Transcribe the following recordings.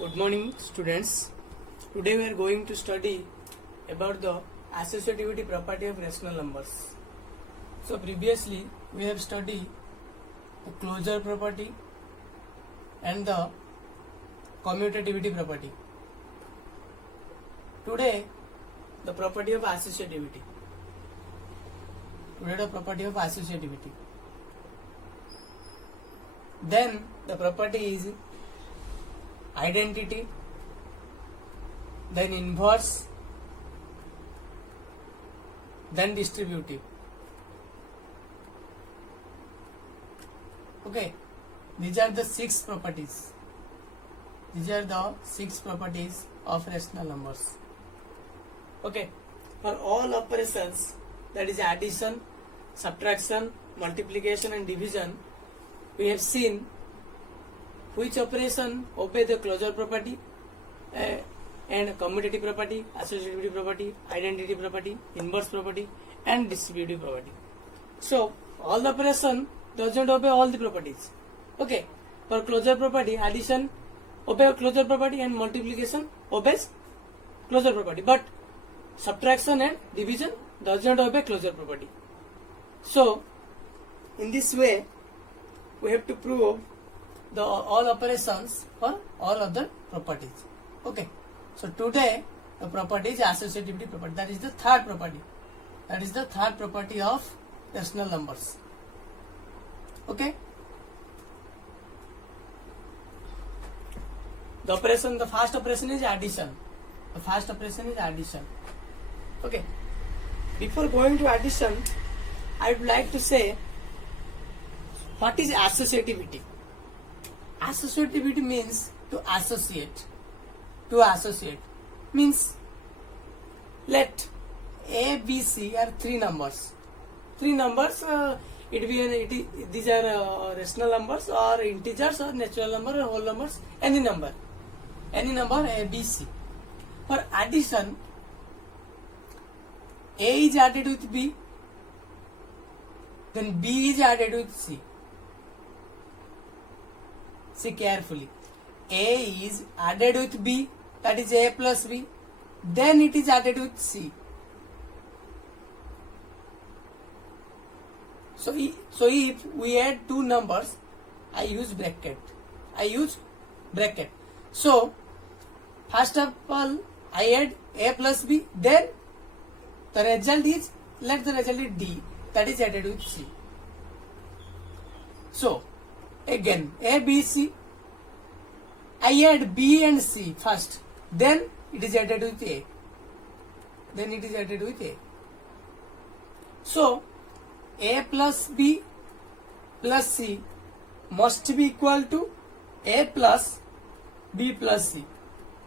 Good morning, students. Today we are going to study about the associativity property of rational numbers. So previously we have studied the closure property and the commutativity property. Today the property of associativity. Then the property is identity, then inverse, then distributive. Okay, these are the six properties. Of rational numbers. Okay, for all operations, that is addition, subtraction, multiplication and division, we have seen which operation obey the closure property and commutative property, associativity property, identity property, inverse property and distributive property. So all the operation doesn't obey all the properties. Okay, for closure property, addition obey closure property and multiplication obeys closure property, but subtraction and division doesn't obey closure property. So in this way we have to prove the all operations for all other properties. Okay, so today the property is associativity property. That is the third property of rational numbers. Okay, the first operation is addition. Okay, before going to addition, I would like to say what is associativity. Associativity means to associate. Means let A, B, C are three numbers. These are rational numbers or integers or natural number or whole numbers. Any number A, B, C. For addition, A is added with B, then B is added with C. See carefully. A is added with B, that is A plus B, then it is added with C. So if we add two numbers, I use bracket. So first of all, I add A plus B, then the result is, let the result is D, that is added with C. So again A, B, C, I add B and C first, then it is added with A. So A plus B plus C must be equal to A plus B plus C.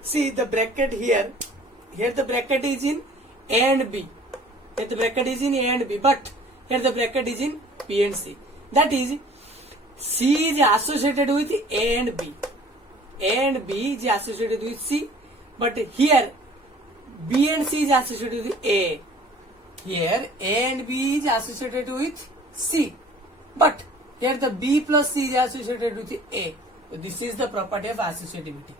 See the bracket here the bracket is in A and B. But here the bracket is in B and C. That is, C is associated with A and B. A and B is associated with C, but here B and C is associated with A. Here A and B is associated with C, but here the B plus C is associated with A. So this is the property of associativity,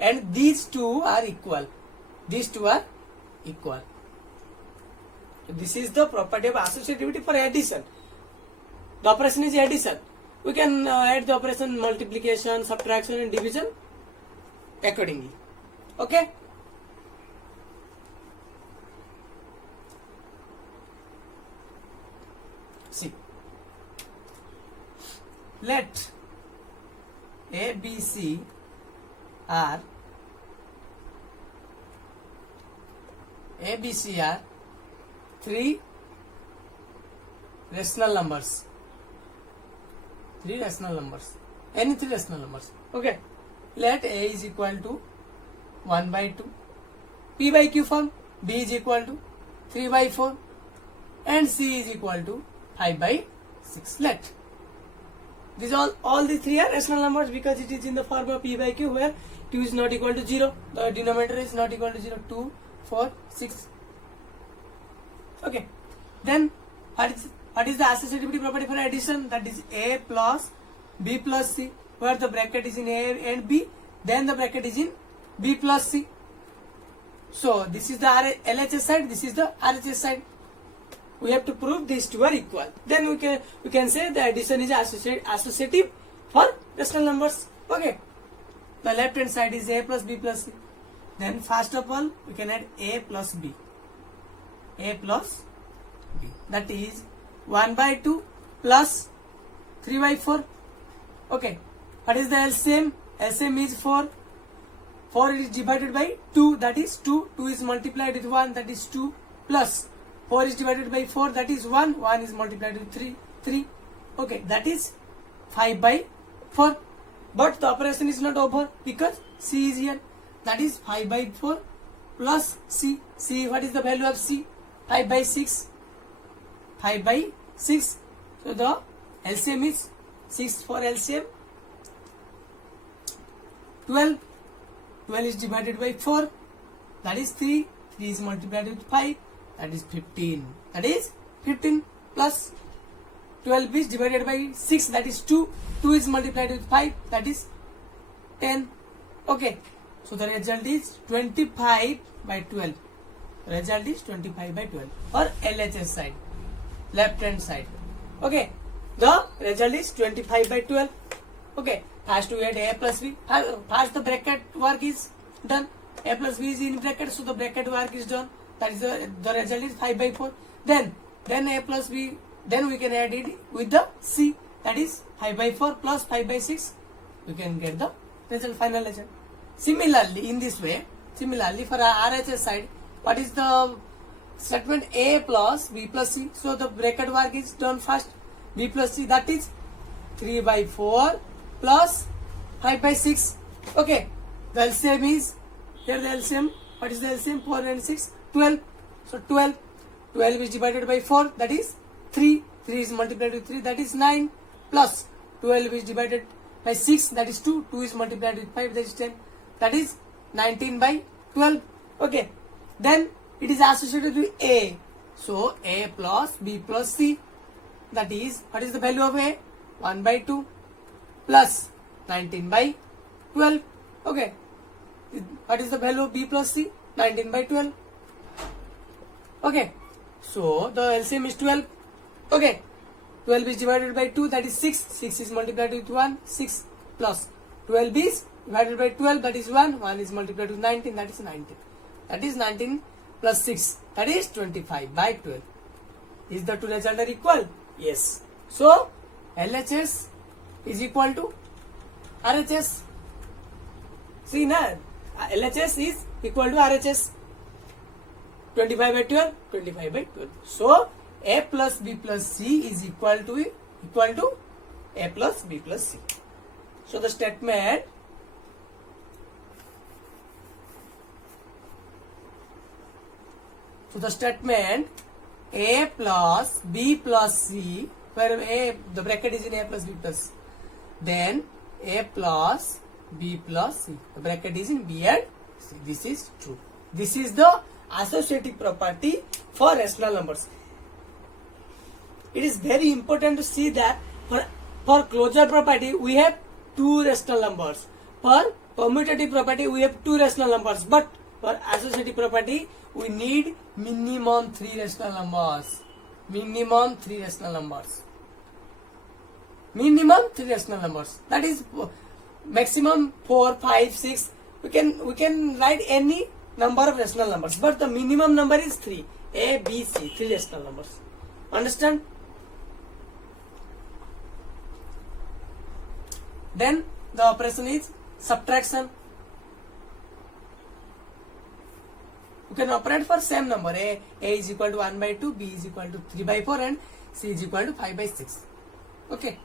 and these two are equal. This is the property of associativity for addition. The operation is addition. We can add the operation multiplication, subtraction and division accordingly. Okay. See, let A, B, C are three rational numbers. Any three rational numbers. Okay, let A is equal to 1 by 2, P by Q form, B is equal to 3 by 4 and C is equal to 5 by 6. Let these all the three are rational numbers because it is in the form of P by Q, where Q is not equal to 0, the denominator is not equal to 0. 2, 4, 6. Okay, then what is the associativity property for addition? That is A plus B plus C, where the bracket is in A and B, then the bracket is in B plus C. So this is the LHS side, this is the RHS side. We have to prove these two are equal. Then we can say the addition is associative for rational numbers. Okay. The left hand side is A plus B plus C. Then first of all we can add A plus B. A plus B. That is 1 by 2 plus 3 by 4. Okay. What is the LCM? LCM is 4. 4 is divided by 2, that is 2. 2 is multiplied with 1, that is 2. Plus 4 is divided by 4, that is 1. 1 is multiplied with 3. 3. Okay, that is 5 by 4. But the operation is not over because C is here. That is 5 by 4 plus C. C, what is the value of C? 5 by 6. 5 by 6. So the LCM is 6 for LCM. 12. 12 is divided by 4. That is 3. 3 is multiplied with 5. That is 15. That is 15 plus 12 is divided by 6. That is 2. 2 is multiplied with 5. That is 10. Okay. So the result is 25 by 12. The result is 25 by 12 or LHS side, left hand side. Okay. The result is 25 by 12. Okay. First we add A plus B. First the bracket work is done. A plus B is in bracket, so the bracket work is done. That is the result is 5 by 4. Then A plus B. Then we can add it with the C. That is 5 by 4 plus 5 by 6. We can get the result, final result. Similarly, in this way, similarly for our RHS side, what is the statement? A plus B plus C. So the bracket work is done first. B plus C, that is 3 by 4 plus 5 by 6. Okay. The LCM is, here the LCM, what is the LCM? 4 and 6, 12. So 12. 12 is divided by 4, that is 3. 3 is multiplied with 3, that is 9. Plus 12 is divided by 6, that is 2. 2 is multiplied with 5, that is 10. That is 19 by 12. Okay. Then it is associated with A. So A plus B plus C. That is, what is the value of A? 1 by 2 plus 19 by 12. Okay. What is the value of B plus C? 19 by 12. Okay. So the LCM is 12. Okay. 12 is divided by 2, that is 6. 6 is multiplied with 1, 6 plus 12 is divided by 12, that is 1. 1 is multiplied with 19, that is 19. That is 19 plus 6, that is 25 by 12. Is the two results are equal? Yes. So LHS is equal to RHS. See now, LHS is equal to RHS. 25 by 12, 25 by 12. So A plus B plus C is equal to A plus B plus C. So the statement A plus B plus C, where A, the bracket is in A plus B plus, then A plus B plus C, the bracket is in B and C. This is true. This is the associative property for rational numbers. It is very important to see that for closure property we have two rational numbers. For commutative property we have two rational numbers, but for associative property we need minimum 3 rational numbers. Minimum 3 rational numbers. Minimum 3 rational numbers. That is maximum 4, 5, 6. We can write any number of rational numbers, but the minimum number is 3. A, B, C, 3 rational numbers. Understand? Then the operation is subtraction. You can operate for same number. A is equal to 1 by 2, B is equal to 3 by 4 and C is equal to 5 by 6. Okay.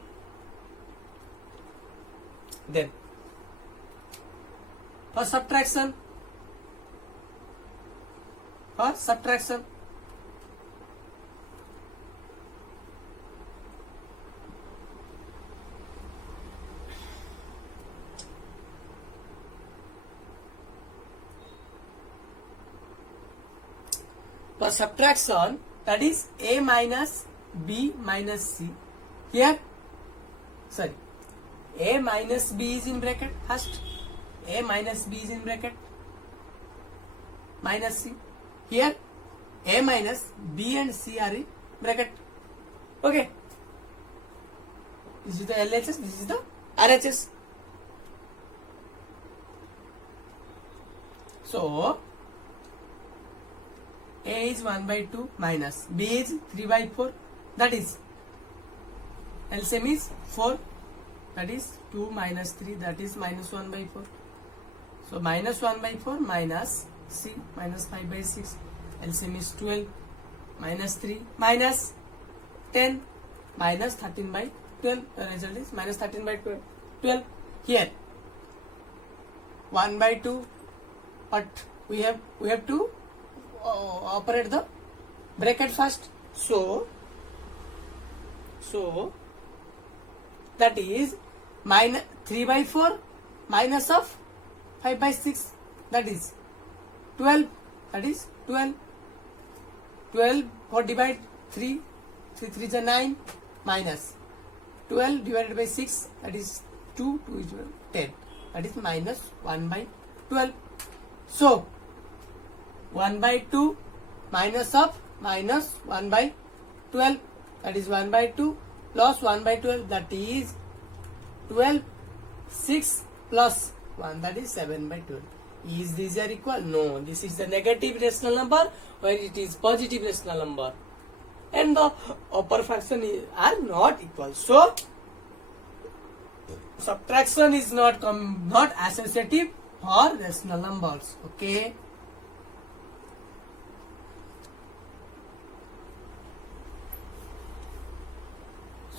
Then for subtraction, that is A minus B minus C. Here, sorry, A minus B is in bracket first. A minus B is in bracket minus C. Here A minus B and C are in bracket. Okay. This is the LHS, this is the RHS. So A is 1 by 2 minus B is 3 by 4, that is LCM is 4, that is 2 minus 3, that is minus 1 by 4. So minus 1 by 4 minus C minus 5 by 6, LCM is 12, minus 3 minus 10 minus 13 by 12, the result is minus 13 by 12. Here 1 by 2, but we have to operate the bracket first. So that is minus 3 by 4 minus of 5 by 6, that is 12, that is 12. 12 for divide 3 3 is a 9 minus 12 divided by 6, that is 2 is 10, that is minus 1 by 12. So 1 by 2 minus of minus 1 by 12, that is 1 by 2 plus 1 by 12, that is 12. 6 plus 1, that is 7 by 12. Is these are equal? No, this is the negative rational number where it is positive rational number, and the upper fraction are not equal. So subtraction is not associative for rational numbers. Okay.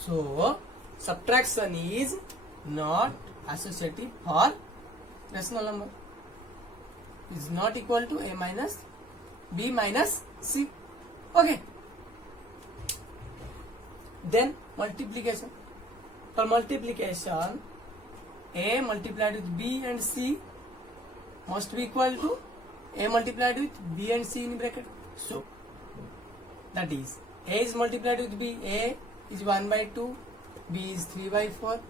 So subtraction is not associative for rational number. Is not equal to A minus B minus C. Okay. Then multiplication. For multiplication, A multiplied with B and C must be equal to A multiplied with B and C in bracket. So that is A is multiplied with B. A is 1 by 2, B is 3 by 4,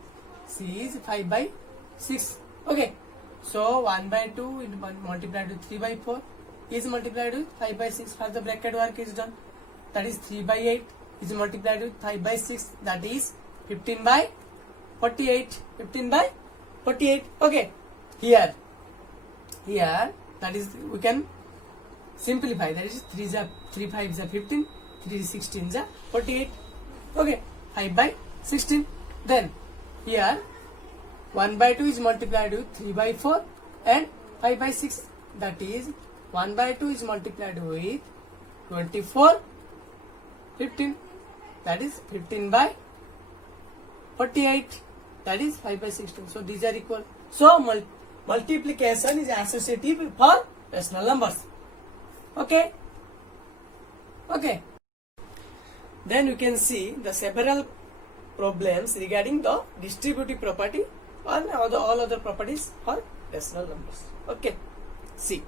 C is 5 by 6. Okay. So 1 by 2 multiplied with 3 by 4 is multiplied with 5 by 6. First the bracket work is done. That is 3 by 8 is multiplied with 5 by 6. That is 15 by 48. 15 by 48. Okay. Here that is we can simplify. That is 3 5 is 15. 3 16 is 48. Okay. 5 by 16. Then here 1 by 2 is multiplied with 3 by 4 and 5 by 6. That is 1 by 2 is multiplied with 24, 15. That is 15 by 48. That is 5 by 16. So these are equal. So multiplication is associative for rational numbers. Okay. Okay. Then you can see the several problems regarding the distributive property and all other properties for rational numbers. Okay. See.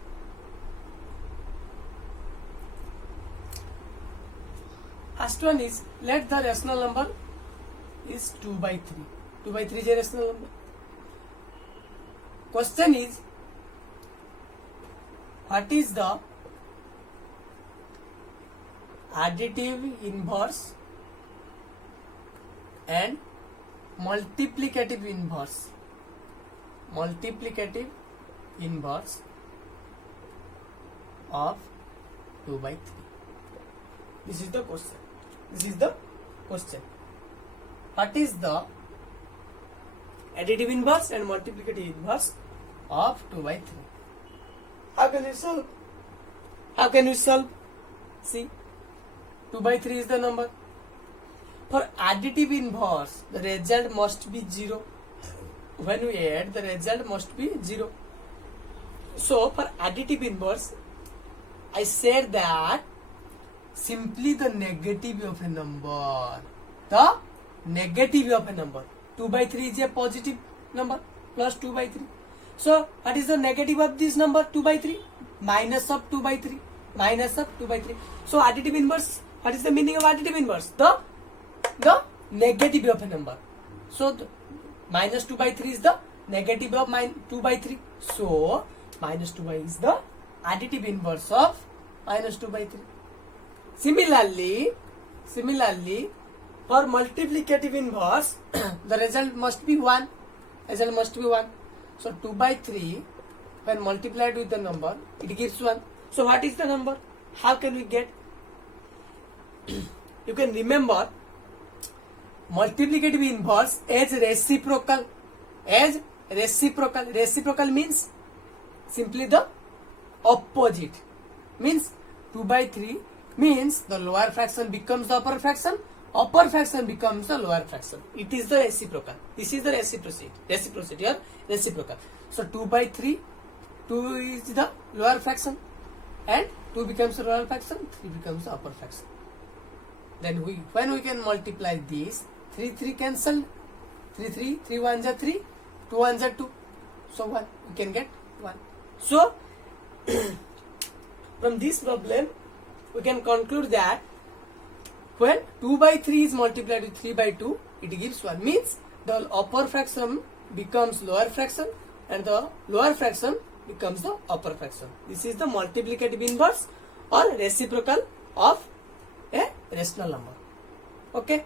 First one is, let the rational number is 2 by 3. 2 by 3 is a rational number. Question is, what is the additive inverse and multiplicative inverse? Multiplicative inverse of 2 by 3. This is the question. What is the additive inverse and multiplicative inverse of 2 by 3? How can you solve? See, 2 by 3 is the number. For additive inverse, the result must be 0. When we add, the result must be 0. So for additive inverse, I said that simply the negative of a number. The negative of a number. 2 by 3 is a positive number, plus 2 by 3. So what is the negative of this number 2 by 3? Minus of 2 by 3. Minus of 2 by 3. So additive inverse, what is the meaning of additive inverse? The negative of a number. So the minus 2 by 3 is the negative of 2 by 3. So minus 2 by is the additive inverse of minus 2 by 3. Similarly, for multiplicative inverse, the result must be 1. So 2 by 3, when multiplied with the number, it gives 1. So what is the number? How can we get? You can remember multiplicative inverse as reciprocal. Reciprocal means simply the opposite. Means 2 by 3 means the lower fraction becomes the upper fraction becomes the lower fraction. It is the reciprocal. This is the reciprocity or reciprocal. So 2 by 3, 2 is the lower fraction and 2 becomes the lower fraction, 3 becomes the upper fraction. Then when we can multiply these, 3 cancelled, 3 1s are 3, 2 1s are 2, so 1, we can get 1. So from this problem we can conclude that when 2 by 3 is multiplied with 3 by 2, it gives 1. Means the upper fraction becomes lower fraction and the lower fraction becomes the upper fraction. This is the multiplicative inverse or reciprocal of a rational number. Okay.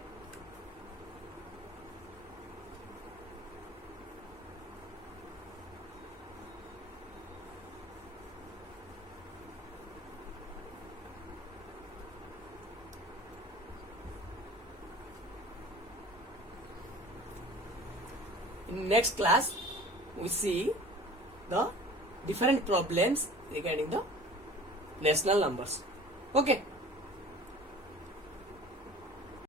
In next class, we see the different problems regarding the rational numbers. Okay.